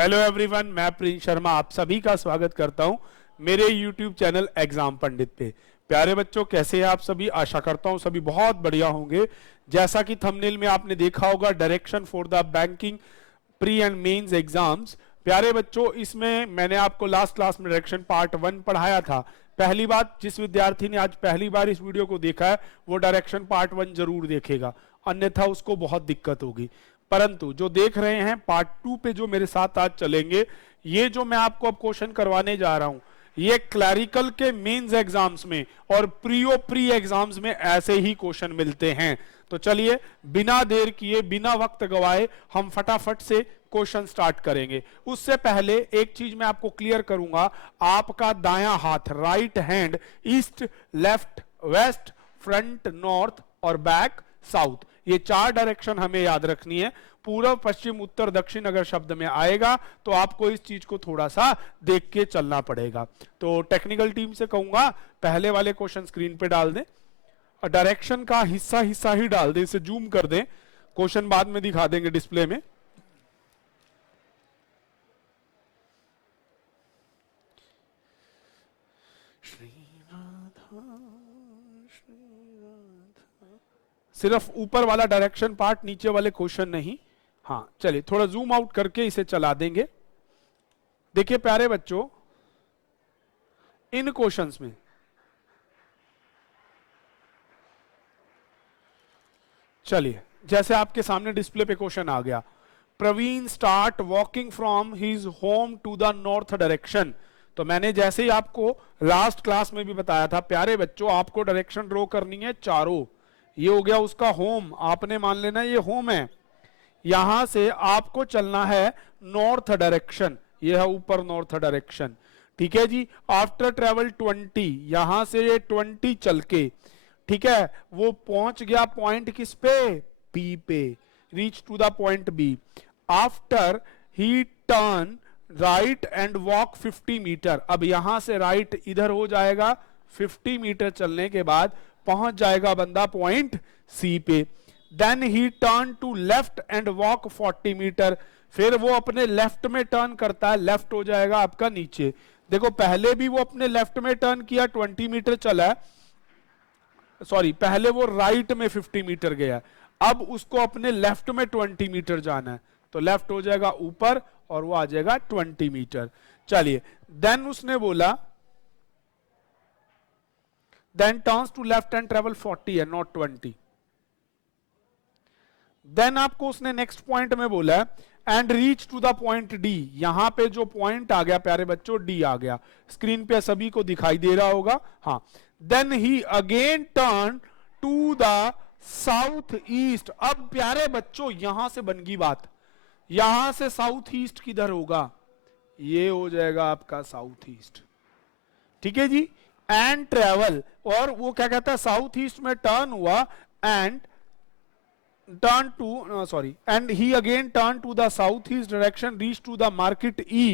Hello everyone, मैं Prince Sharma आप सभी का स्वागत करता हूं मेरे YouTube चैनल एग्जाम पंडित पे। प्यारे बच्चों, कैसे हैं आप सभी? आशा करता हूं सभी बहुत बढ़िया होंगे। जैसा कि थंबनेल में आपने देखा होगा, direction for the banking pre and mains exams. प्यारे बच्चों, इसमें मैंने आपको लास्ट क्लास में डायरेक्शन पार्ट 1 पढ़ाया था। पहली बात, जिस विद्यार्थी ने आज पहली बार इस वीडियो को देखा है वो डायरेक्शन पार्ट 1 जरूर देखेगा, अन्यथा उसको बहुत दिक्कत होगी। परंतु जो देख रहे हैं पार्ट 2 पे जो मेरे साथ आज चलेंगे, ये जो मैं आपको अब क्वेश्चन करवाने जा रहा हूं, ये क्लरिकल के मेंस एग्जाम्स में और प्री एग्जाम्स में ऐसे ही क्वेश्चन मिलते हैं। तो चलिए बिना देर किए, बिना वक्त गवाए हम फटाफट से क्वेश्चन स्टार्ट करेंगे। उससे पहले एक चीज मैं आपको क्लियर करूंगा, आपका दायां हाथ, right hand, east, left, west, front, north और बैक, साउथ, ये 4 डायरेक्शन हमें याद रखनी है। पूर्व, पश्चिम, उत्तर, दक्षिण अगर शब्द में आएगा तो आपको इस चीज को थोड़ा सा देख के चलना पड़ेगा। तो टेक्निकल टीम से कहूंगा पहले वाले क्वेश्चन स्क्रीन पे डाल दें, और डायरेक्शन का हिस्सा हिस्सा ही डाल दें, इसे जूम कर दें, क्वेश्चन बाद में दिखा देंगे डिस्प्ले में। सिर्फ ऊपर वाला डायरेक्शन पार्ट, नीचे वाले क्वेश्चन नहीं। हाँ चलिए थोड़ा जूम आउट करके इसे चला देंगे। देखिए प्यारे बच्चों, इन क्वेश्चंस में चलिए, जैसे आपके सामने डिस्प्ले पे क्वेश्चन आ गया, Praveen start walking from his home to the north direction. तो मैंने जैसे ही आपको लास्ट क्लास में भी बताया था प्यारे बच्चों, आपको डायरेक्शन ड्रॉ करनी है चारों। ये हो गया उसका होम, आपने मान लेना ये होम है। यहां से आपको चलना है नॉर्थ डायरेक्शन, ये है ऊपर नॉर्थ डायरेक्शन, ठीक है जी। आफ्टर ट्रेवल 20, यहां से ये 20 चल के, ठीक है, वो पहुंच गया पॉइंट किस पे, बी पे, reach to the point B. After he turn right and walk 50 metre. अब यहां से राइट इधर हो जाएगा, 50 मीटर चलने के बाद पहुंच जाएगा बंदा पॉइंट सी पे। Then he turn to left and walk 40 metre. फिर वो अपने लेफ्ट में टर्न करता है, लेफ्ट हो जाएगा आपका नीचे। देखो पहले भी वो अपने लेफ्ट में टर्न किया, 20 मीटर चला, सॉरी पहले वो राइट में 50 मीटर गया, अब उसको अपने लेफ्ट में 20 मीटर जाना है, तो लेफ्ट हो जाएगा ऊपर और वो आ जाएगा 20 मीटर। चलिए देन उसने बोला then turns to left and travel 40 है, नॉट 20। देन आपको उसने नेक्स्ट पॉइंट में बोला and reach to the point D. यहां पे जो पॉइंट आ गया प्यारे बच्चों, डी आ गया, स्क्रीन पे सभी को दिखाई दे रहा होगा। हाँ, then he again turn to the south east. अब प्यारे बच्चों यहां से बन गई बात, यहां से साउथ ईस्ट किधर होगा, ये हो जाएगा आपका साउथ ईस्ट, ठीक है जी। एंड ट्रेवल, और वो क्या कहता है, साउथ ईस्ट में टर्न हुआ and turn to sorry and he again turned to the southeast direction, reached to the market E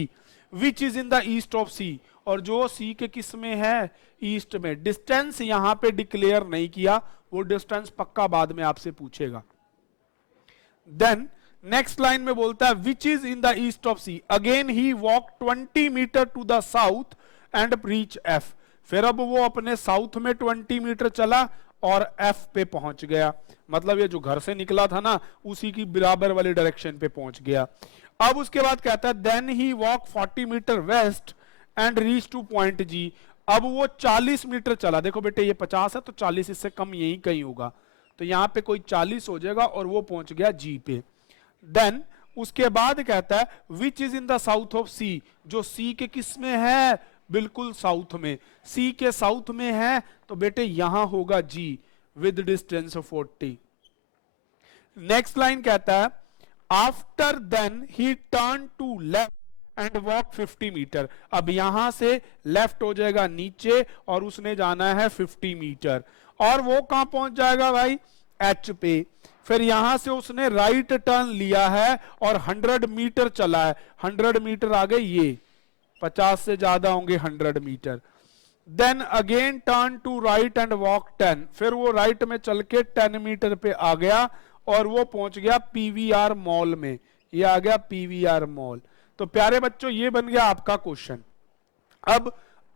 which is in the east of C। और जो C के किस में है, ईस्ट में। डिस्टेंस यहां पे डिक्लेयर नहीं किया, वो डिस्टेंस पक्का बाद में आपसे पूछेगा। देन नेक्स्ट लाइन में बोलता है which is in the east of C. Again he walk 20 metre to the south and reach F. फिर अब वो अपने साउथ में 20 मीटर चला और एफ पे पहुंच गया, मतलब ये जो घर से निकला था ना उसी की बराबर वाली डायरेक्शन पे पहुंच गया। अब उसके बाद कहता है then he walk 40 metre west and reach to point G. अब वो 40 मीटर चला, देखो बेटे ये 50 है तो 40 इससे कम यही कहीं होगा, तो यहां पे कोई 40 हो जाएगा और वो पहुंच गया जी पे। देन उसके बाद कहता है which is in the south of C. जो सी के किस में है, बिल्कुल साउथ में, सी के साउथ में है, तो बेटे यहां होगा G with distance 40। Next line कहता है after then he turn to left and walk 50 metre. अब यहां से लेफ्ट हो जाएगा नीचे और उसने जाना है 50 मीटर, और वो कहां पहुंच जाएगा भाई, एच पे। फिर यहां से उसने राइट टर्न लिया है और 100 मीटर चला है, 100 मीटर आ गए, ये 50 से ज्यादा होंगे 100 metre. Then again turn to right and walk 10। फिर वो राइट में चल के 10 मीटर पे आ गया और वो पहुंच गया पीवीआर मॉल में, ये आ गया पीवीआर मॉल। तो प्यारे बच्चों ये बन गया आपका क्वेश्चन।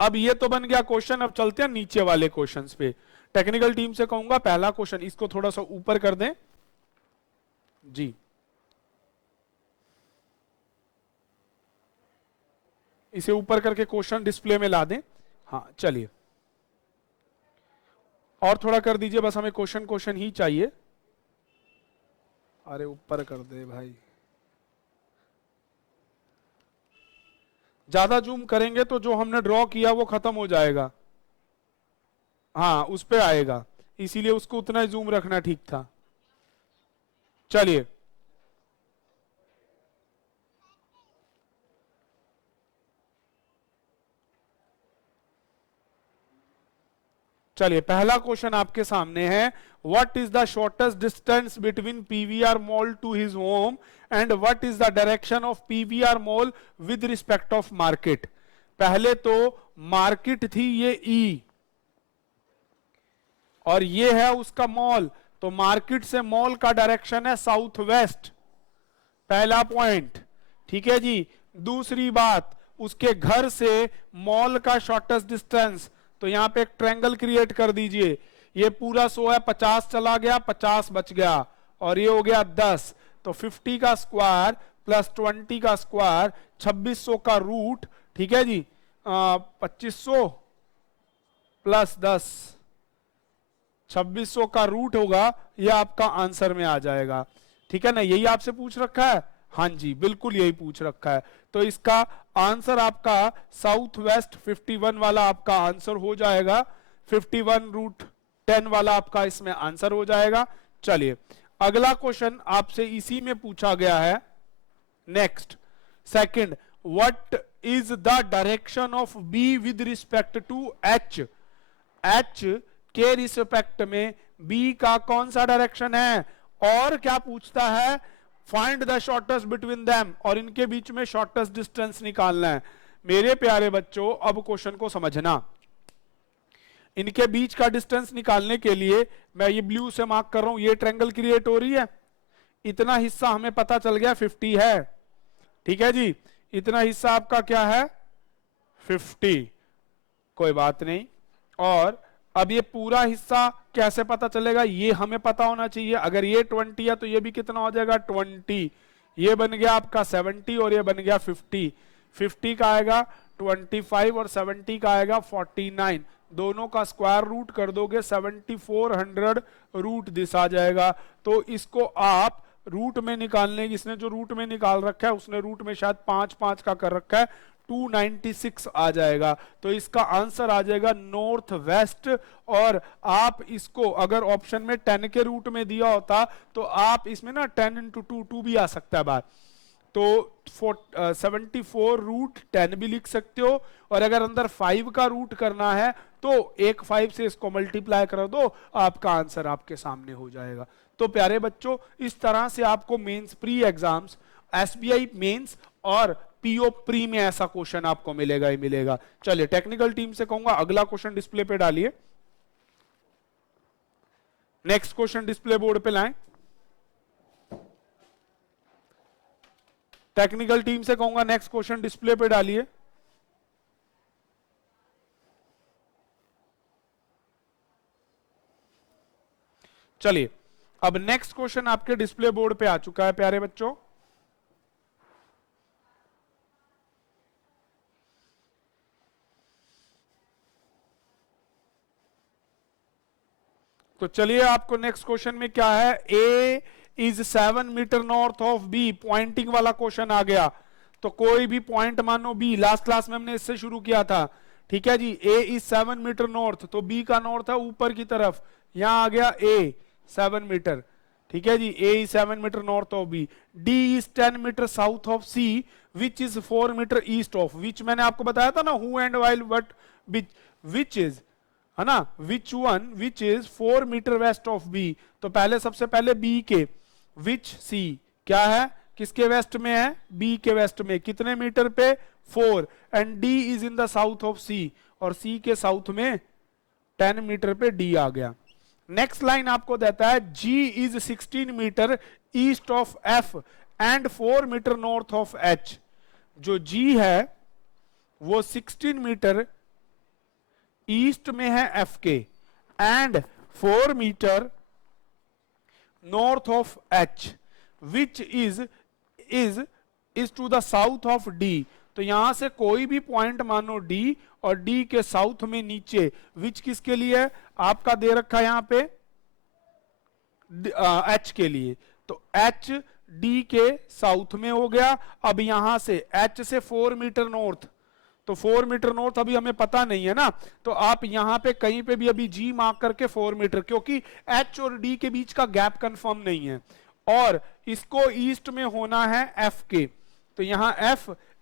अब ये तो बन गया क्वेश्चन, अब चलते हैं नीचे वाले क्वेश्चंस पे। टेक्निकल टीम से कहूंगा पहला क्वेश्चन इसको थोड़ा सा ऊपर कर दें जी, इसे ऊपर करके क्वेश्चन डिस्प्ले में ला दें। हाँ चलिए, और थोड़ा कर दीजिए, बस हमें क्वेश्चन ही चाहिए। अरे ऊपर कर दे भाई, ज्यादा जूम करेंगे तो जो हमने ड्रॉ किया वो खत्म हो जाएगा। हाँ उस पे आएगा, इसीलिए उसको उतना ही जूम रखना ठीक था। चलिए चलिए, पहला क्वेश्चन आपके सामने है, what is the shortest distance between PVR mall to his home and what is the direction of PVR mall with respect of market. पहले तो मार्केट थी ये ई, और ये है उसका मॉल, तो मार्केट से मॉल का डायरेक्शन है साउथ वेस्ट, पहला पॉइंट। ठीक है जी, दूसरी बात, उसके घर से मॉल का शॉर्टेस्ट डिस्टेंस, तो यहां पे एक ट्रायंगल क्रिएट कर दीजिए। ये पूरा 100 है, 50 चला गया, 50 बच गया, और ये हो गया 10, तो 50 का स्क्वायर प्लस 20 का स्क्वायर 2600 का रूट। ठीक है जी, 2500 प्लस 10 2600 का रूट होगा, ये आपका आंसर में आ जाएगा। ठीक है ना, यही आपसे पूछ रखा है। हाँ जी बिल्कुल यही पूछ रखा है, तो इसका आंसर आपका साउथ वेस्ट 51 वाला आपका आंसर हो जाएगा। 51 रूट 10 वाला आपका इसमें आंसर हो जाएगा। चलिए अगला क्वेश्चन आपसे इसी में पूछा गया है। Next second, what is the direction of B with respect to H. H के रिस्पेक्ट में बी का कौन सा डायरेक्शन है, और क्या पूछता है, find the shortest between them, और इनके बीच में शॉर्टेस्ट डिस्टेंस निकालना है। मेरे प्यारे बच्चों अब क्वेश्चन को समझना, इनके बीच का डिस्टेंस निकालने के लिए मैं ये ब्लू से मार्क कर रहा हूं, ये ट्रायंगल क्रिएट हो रही है, इतना हिस्सा हमें पता चल गया 50 है। ठीक है जी, इतना हिस्सा आपका क्या है 50, कोई बात नहीं। और अब ये पूरा हिस्सा कैसे पता चलेगा, ये हमें पता होना चाहिए। अगर ये 20 है तो ये भी कितना हो जाएगा 20, ये बन गया आपका 70 और ये बन गया 50। 50 का आएगा 25 और 70 का आएगा 49, दोनों का स्क्वायर रूट कर दोगे 7400 रूट दिस आ जाएगा। तो इसको आप रूट में निकालने, इसने जो रूट में निकाल रखा है उसने रूट में शायद 5 का कर रखा है, 296 आ जाएगा। तो इसका आंसर आ जाएगा नॉर्थ वेस्ट। और आप इसको अगर ऑप्शन में 10 के रूट में दिया होता तो आप इसमें ना 10 इंटू 2 भी आ सकता है बात, तो 74 रूट 10 भी लिख सकते हो। और अगर अंदर 5 का रूट करना है तो एक 5 से इसको मल्टीप्लाई कर दो, आपका आंसर आपके सामने हो जाएगा। तो प्यारे बच्चों इस तरह से आपको mains pre exams, SBI mains और पीओ प्री में ऐसा क्वेश्चन आपको मिलेगा ही मिलेगा। चलिए टेक्निकल टीम से कहूंगा अगला क्वेश्चन डिस्प्ले पे डालिए, नेक्स्ट क्वेश्चन डिस्प्ले बोर्ड पे लाएं। टेक्निकल टीम से कहूंगा नेक्स्ट क्वेश्चन डिस्प्ले पे डालिए। चलिए अब नेक्स्ट क्वेश्चन आपके डिस्प्ले बोर्ड पे आ चुका है प्यारे बच्चों। तो चलिए आपको नेक्स्ट क्वेश्चन में क्या है, A is 7 metre north of B, pointing वाला क्वेश्चन आ गया। तो कोई भी पॉइंट मानो बी, लास्ट क्लास में हमने इससे शुरू किया था। ठीक है जी, ए इज 7 मीटर नॉर्थ, तो बी का नॉर्थ है ऊपर की तरफ, यहां आ गया ए 7 मीटर। ठीक है जी, A is 7 metre north of B. D is 10 metre south of C which is 4 metre east of, which मैंने आपको बताया था ना, who and while what which is, है ना, which one which is 4 metre west of B. तो पहले सबसे पहले बी के, विच सी क्या है, किसके वेस्ट में है, बी के वेस्ट में, कितने मीटर पे 4, and D is in the south of C, और सी के साउथ में 10 मीटर पे डी आ गया। नेक्स्ट लाइन आपको देता है G is 16 metre east of F and 4 metre north of H. जो जी है वो 16 मीटर ईस्ट में है एफ के and 4 metre north of H which is to the south of D. तो यहां से कोई भी पॉइंट मानो डी और डी के साउथ में नीचे, विच किसके लिए आपका दे रखा है यहां पे एच के लिए, तो एच डी के साउथ में हो गया। अब यहां से एच से 4 मीटर नॉर्थ, तो 4 मीटर नॉर्थ अभी हमें पता नहीं है ना, तो आप यहां पे कहीं पे भी अभी जी मार्क करके 4 मीटर, क्योंकि एच और डी के बीच का गैप कंफर्म नहीं है और इसको ईस्ट में होना है एफ के, तो यहां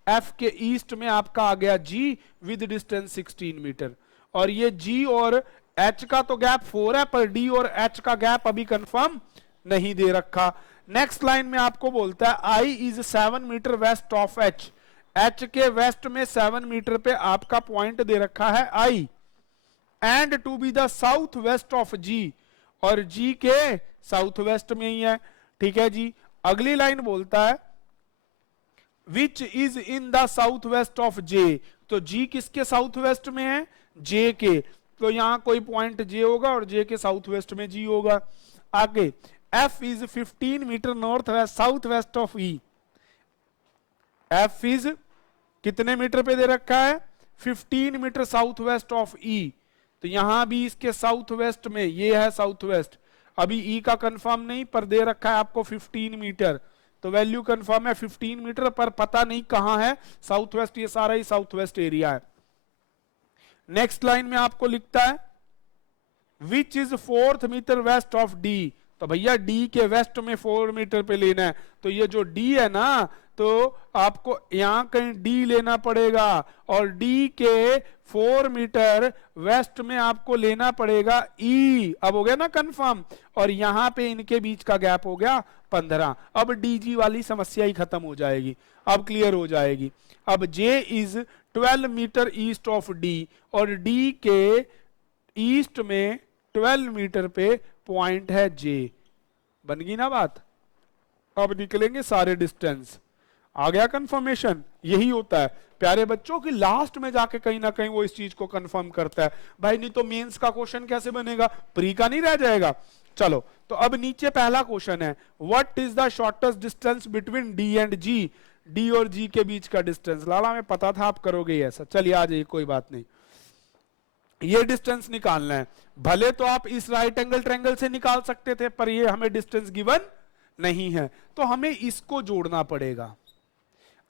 एफ के ईस्ट में आपका आ गया जी विद डिस्टेंस 16 मीटर। और ये जी और एच का तो गैप 4 है, पर डी और एच का गैप अभी कंफर्म नहीं दे रखा। नेक्स्ट लाइन में आपको बोलता है I is 7 metre west of H, H के वेस्ट में 7 मीटर पे आपका पॉइंट दे रखा है I, and to be the south west of G, और जी के साउथ वेस्ट में ही है। ठीक है जी, अगली लाइन बोलता है which is in the south west of J, तो जी किसके साउथ वेस्ट में है जे के, तो यहां कोई पॉइंट जे होगा और जे के साउथ वेस्ट में जी होगा। आगे F is 15 metre north west south west of E, F is कितने मीटर पे दे रखा है 15 metre south west of E, तो यहां भी इसके साउथ वेस्ट में, ये है साउथ वेस्ट, अभी ई का कंफर्म नहीं पर दे रखा है आपको 15 मीटर, तो वैल्यू कंफर्म है 15 मीटर, पर पता नहीं कहां है साउथ वेस्ट, ये सारा ही साउथ वेस्ट एरिया है। नेक्स्ट लाइन में आपको लिखता है which is 4 metre west of D, तो भैया डी के वेस्ट में 4 मीटर पे लेना है, तो ये जो डी है ना, तो आपको यहां कहीं डी लेना पड़ेगा और डी के 4 मीटर वेस्ट में आपको लेना पड़ेगा ई, अब हो गया ना कंफर्म, और यहां पे इनके बीच का गैप हो गया 15, अब डीजी वाली समस्या ही खत्म हो जाएगी, अब क्लियर हो जाएगी। अब J is 12 metre east of D, और डी के ईस्ट में 12 मीटर पे पॉइंट है जे, बन गई ना बात। अब निकलेंगे सारे डिस्टेंस, आ गया कंफर्मेशन, यही होता है प्यारे बच्चों की लास्ट में जाके कहीं ना कहीं वो इस चीज को कंफर्म करता है। भाई नहीं तो मेंस का क्वेश्चन कैसे बनेगा, प्री का नहीं रह जाएगा। चलो तो अब नीचे पहला क्वेश्चन है what is the shortest distance between D and G, D और जी के बीच का डिस्टेंस। लाला मैं पता था आप करोगे ऐसा, चलिए आ जाइए कोई बात नहीं, ये डिस्टेंस निकालना है। भले तो आप इस राइट एंगल ट्रायंगल से निकाल सकते थे, पर ये हमें डिस्टेंस गिवन नहीं है, तो हमें इसको जोड़ना पड़ेगा।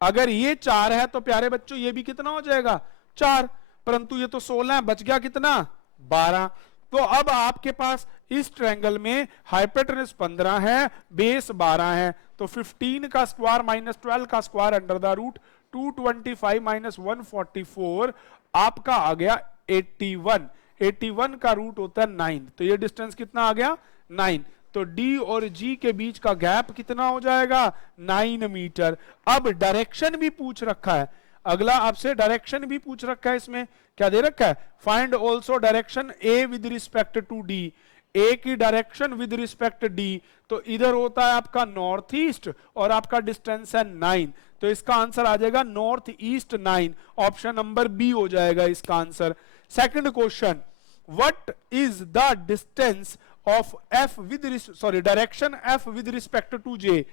अगर ये 4 है तो प्यारे बच्चों ये भी कितना हो जाएगा 4, परंतु ये तो 16 है, बच गया कितना 12। तो अब आपके पास इस ट्रायंगल में हाइपोटेनस 15 है, बेस 12 है, तो 15 का स्क्वायर माइनस 12 का square under the root 225 minus 144 आपका आ गया 81, 81 का रूट होता है 9, तो ये डिस्टेंस कितना आ गया 9, तो डी और जी के बीच का गैप कितना हो जाएगा 9 मीटर। अब डायरेक्शन भी पूछ रखा है, अगला आपसे डायरेक्शन भी पूछ रखा है, इसमें क्या दे रखा है find also direction A with respect to D, A की डायरेक्शन विद रिस्पेक्ट डी, तो इधर होता है आपका नॉर्थ ईस्ट और आपका डिस्टेंस है 9, तो इसका आंसर आ जाएगा north east 9, option number B हो जाएगा इसका answer. Second question what is the distance of F with direction F with respect to J,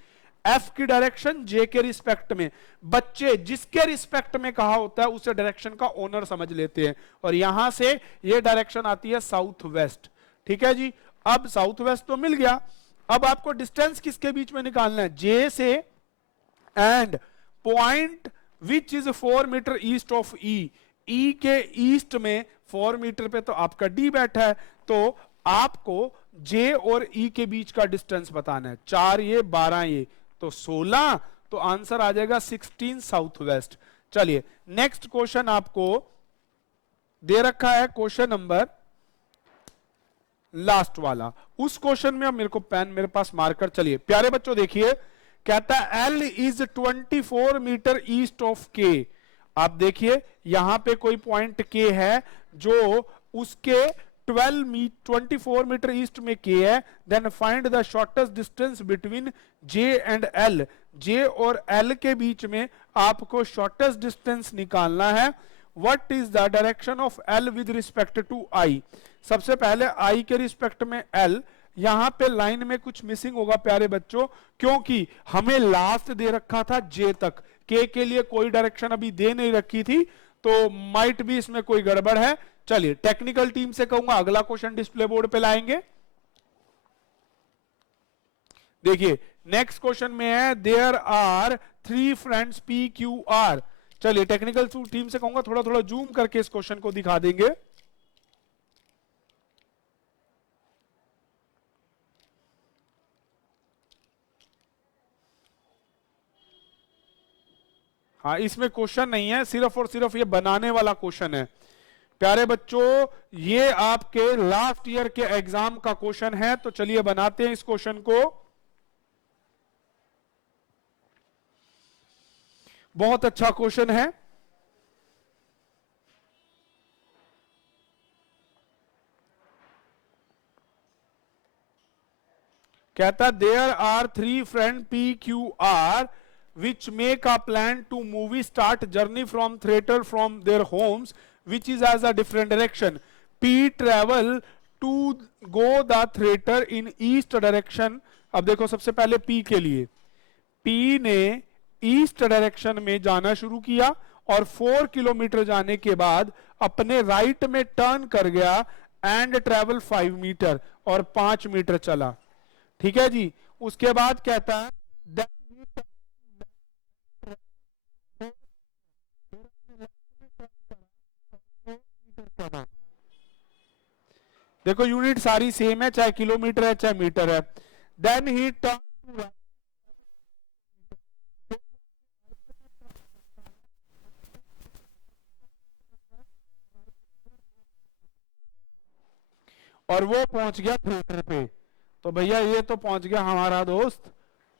F की डायरेक्शन जे के रिस्पेक्ट में, बच्चे जिसके रिस्पेक्ट में कहा होता है उसे डायरेक्शन का ओनर समझ लेते हैं, और यहां से ये डायरेक्शन आती है साउथ वेस्ट। ठीक है जी, अब साउथ वेस्ट तो मिल गया, अब आपको डिस्टेंस किसके बीच में निकालना है जे से, and point which is 4 metre east of E, E के ईस्ट में 4 मीटर पे तो आपका डी बैठा है, तो आपको जे और ई के बीच का डिस्टेंस बताना है, 4 ये 12 ये, तो 16, तो आंसर आ जाएगा 16 साउथ वेस्ट। चलिए नेक्स्ट क्वेश्चन आपको दे रखा है, क्वेश्चन नंबर लास्ट वाला, उस क्वेश्चन में अब मेरे को पेन मेरे पास मार्कर, चलिए प्यारे बच्चों देखिए, कहता है L is 24 metre east of K। आप देखिए यहां पे कोई पॉइंट K है जो उसके 24 मीटर ईस्ट में K है, then find the shortest distance between J and L, J और एल के बीच में आपको शॉर्टेस्ट डिस्टेंस निकालना है। What is the direction of L with respect to I? सबसे पहले आई के रिस्पेक्ट में एल, यहां पे लाइन में कुछ मिसिंग होगा प्यारे बच्चों, क्योंकि हमें लास्ट दे रखा था जे तक, के लिए कोई डायरेक्शन अभी दे नहीं रखी थी, तो माइट भी इसमें कोई गड़बड़ है। चलिए टेक्निकल टीम से कहूंगा अगला क्वेश्चन डिस्प्ले बोर्ड पे लाएंगे। देखिए नेक्स्ट क्वेश्चन में है there are 3 friends P Q R. चलिए टेक्निकल टीम से कहूंगा थोड़ा थोड़ा जूम करके इस क्वेश्चन को दिखा देंगे। हाँ इसमें क्वेश्चन नहीं है, सिर्फ और सिर्फ ये बनाने वाला क्वेश्चन है प्यारे बच्चों, ये आपके लास्ट ईयर के एग्जाम का क्वेश्चन है। तो चलिए बनाते हैं इस क्वेश्चन को। बहुत अच्छा क्वेश्चन है। कहता there are 3 friend P Q R which make a plan to movie start journey from theater from their homes which is as a different direction. P travel to go the theater in east direction. अब देखो सबसे पहले P के लिए, P ने east direction में जाना शुरू किया और 4 किलोमीटर जाने के बाद अपने राइट में टर्न कर गया एंड ट्रेवल 5 मीटर और 5 मीटर चला। ठीक है जी। उसके बाद कहता है देखो यूनिट सारी सेम है, चाहे किलोमीटर है चाहे मीटर है। देन ही टर्न और वो पहुंच गया थिएटर पे। तो भैया ये तो पहुंच गया हमारा दोस्त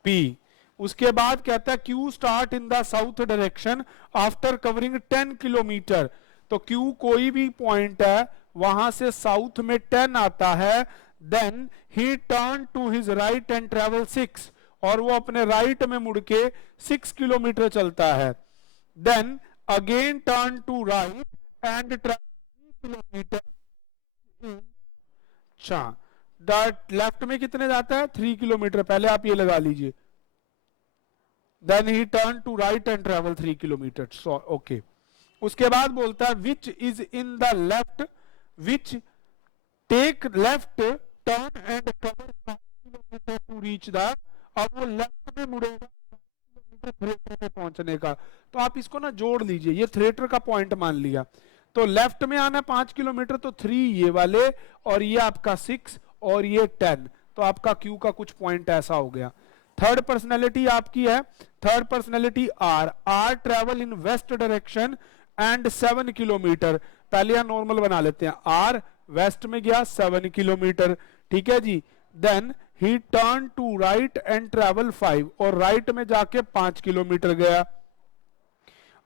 पी। उसके बाद कहता है Q start in the south direction after covering 10 kilometre. तो क्यू कोई भी पॉइंट है वहां से साउथ में 10 आता है। Then he turn to his right and travel 6, और वो अपने राइट में मुड़ के 6 किलोमीटर चलता है। Then again turn to right and travel kilometre. अच्छा डॉट लेफ्ट में कितने जाता है 3 किलोमीटर, पहले आप ये लगा लीजिए। Then he turn to right and travel 3 kilometre. So okay. उसके बाद बोलता है which is in the left, which take left turn and cover 5 kilometre to reach the. अब वो लेफ्ट में मुड़ेगा थिएटर पे पहुंचने का। तो आप इसको ना जोड़ लीजिए, ये थिएटर का पॉइंट मान लिया। तो लेफ्ट में आना 5 किलोमीटर, तो 3 ये वाले और ये आपका 6 और ये 10। तो आपका क्यू का कुछ पॉइंट ऐसा हो गया। थर्ड पर्सनैलिटी आपकी है, third personality R. R travel in west direction and 7 kilometre. पहले यहां नॉर्मल बना लेते हैं, आर वेस्ट में गया 7 किलोमीटर। ठीक है जी। Then he turn to right and travel 5, और राइट में जाके 5 किलोमीटर गया।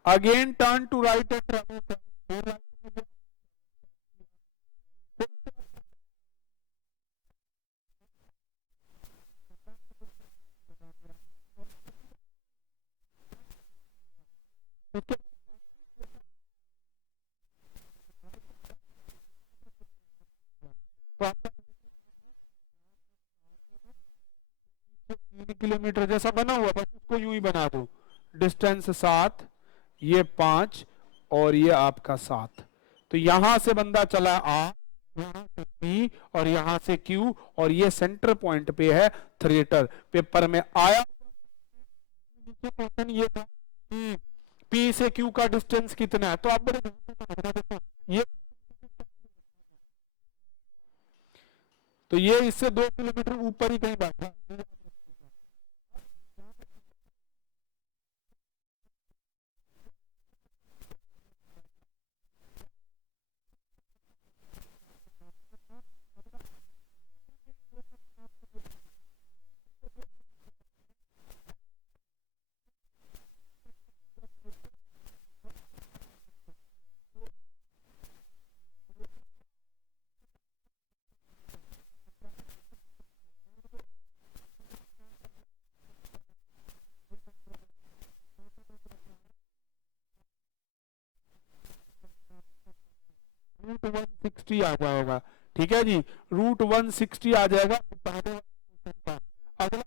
Again turn to right and travel 5। Kilometre जैसा बना हुआ, बस उसको यूं ही बना दो। डिस्टेंस 7, ये 5 और ये आपका 7। तो यहां से बंदा चला आ, यहां से पी और यहां से क्यू, और ये सेंटर पॉइंट पे है थिएटर। पेपर में आया क्वेश्चन ये था कि पी से क्यू का डिस्टेंस कितना है। तो आप बड़े देखो ये, तो ये इससे 2 किलोमीटर ऊपर ही कहीं बैठा है। रूट 160 आ जाएगा। ठीक है जी, रूट 160 आ जाएगा। अगला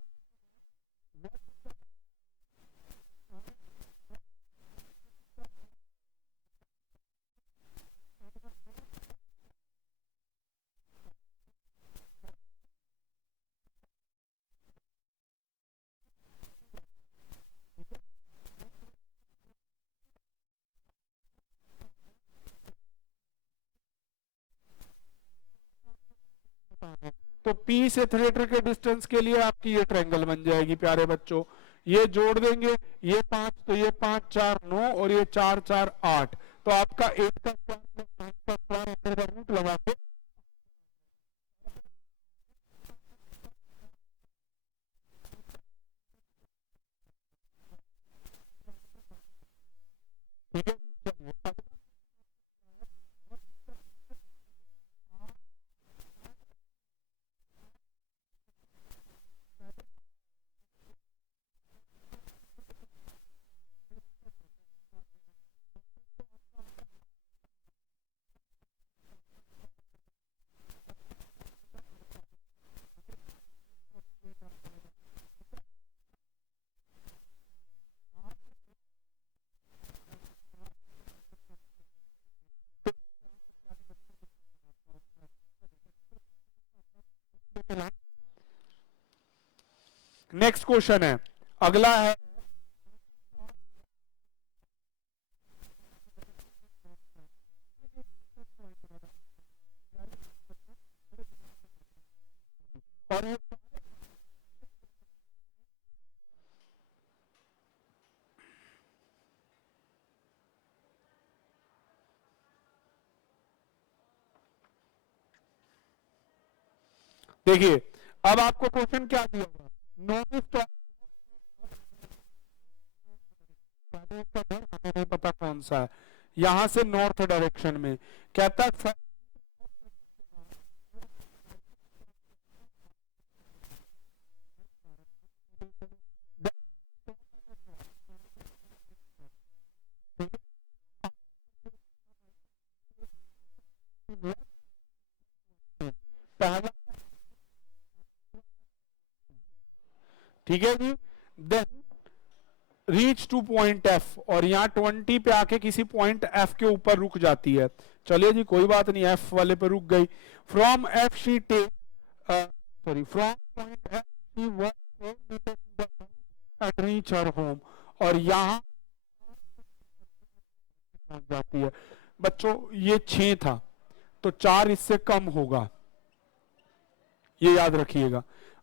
तो पी से थिएटर के डिस्टेंस के लिए आपकी ये ट्रायंगल बन जाएगी प्यारे बच्चों। ये जोड़ देंगे, ये 5 तो ये 5 4 9 और ये 4 4 8, तो आपका 8 का स्क्वायर प्लस 5 का स्क्वायर अंदर का रूट लगा के ठीक है। नेक्स्ट क्वेश्चन है, अगला है और ये देखिए, अब आपको क्वेश्चन क्या दिया हुआ, नॉर्थ ईस्ट का घर हमें नहीं पता कौन सा है, यहां से नॉर्थ डायरेक्शन में कहता है पहला, ठीक है जी, then reach to point F, और यहाँ 20 पे आके किसी पॉइंट एफ के ऊपर रुक जाती है। चलिए जी कोई बात नहीं, एफ वाले पे रुक गई। From F she take sorry from point F she walk and reach her home, और यहाँ पहुंच जाती है। बच्चों ये 6 था तो 4 इससे कम होगा, ये याद रखिएगा।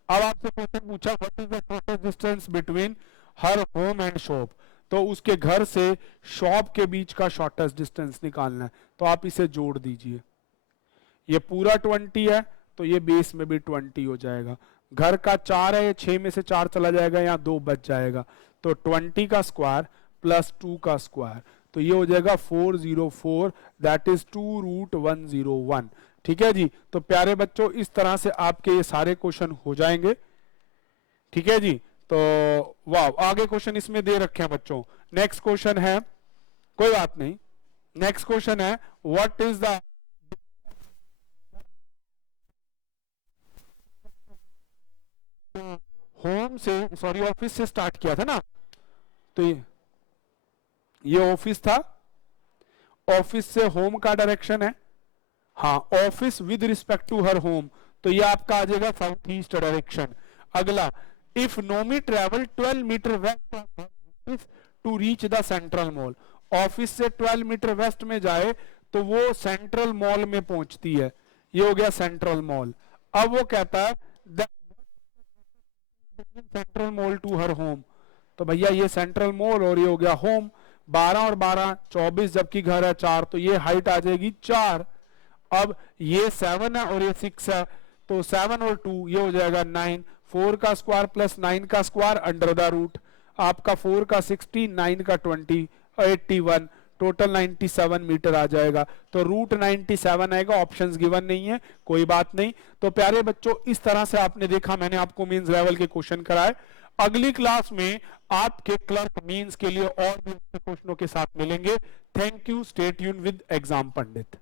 अब आपसे क्वेश्चन पूछा what is the shortest distance between her home and shop, तो उसके घर से शॉप के बीच का शॉर्टेस्ट डिस्टेंस निकालना है, तो आप इसे जोड़ दीजिए। ये पूरा 20 है तो ये बेस में भी 20 हो जाएगा। घर का 4 है, 6 में से 4 चला जाएगा, यहाँ 2 बच जाएगा, तो 20 का स्क्वायर प्लस 2 का स्क्वायर, तो ये हो जाएगा 404, दैट इज 2 रूट 101। ठीक है जी, तो प्यारे बच्चों इस तरह से आपके ये सारे क्वेश्चन हो जाएंगे। ठीक है जी, तो वाह, आगे क्वेश्चन इसमें दे रखे हैं बच्चों। नेक्स्ट क्वेश्चन है, कोई बात नहीं, नेक्स्ट क्वेश्चन है व्हाट इज द होम से, सॉरी ऑफिस से स्टार्ट किया था ना, तो ये ऑफिस था, ऑफिस से होम का डायरेक्शन है, हाँ office with respect to her home, तो ये आपका आ जाएगा साउथ ईस्ट डायरेक्शन। अगला, if Nomi travel 12 metre west to reach the central mall, office से 12 मीटर वेस्ट में जाए तो वो सेंट्रल मॉल में पहुंचती है, ये हो गया सेंट्रल मॉल। अब वो कहता है central mall to her home, तो भैया ये सेंट्रल मॉल और ये हो गया होम, 12 और 12 24, जबकि घर है 4, तो ये हाइट आ जाएगी 4। अब ये 7 है और ये 6 है, तो 7 और 2 ये हो जाएगा 9, 4 का स्क्वायर प्लस 9 का स्क्वायर अंडर द रूट, आपका 4 का 60, 9 का 20, 81, टोटल 97 मीटर आ जाएगा। तो रूट 97 आएगा, ऑप्शंस गिवन नहीं है, कोई बात नहीं। तो प्यारे बच्चों इस तरह से आपने देखा, मैंने आपको मींस लेवल के क्वेश्चन कराए। अगली क्लास में आपके क्लर्क मींस के लिए और भी क्वेश्चनों के साथ मिलेंगे। Thank you, stay tune with exam Pandit.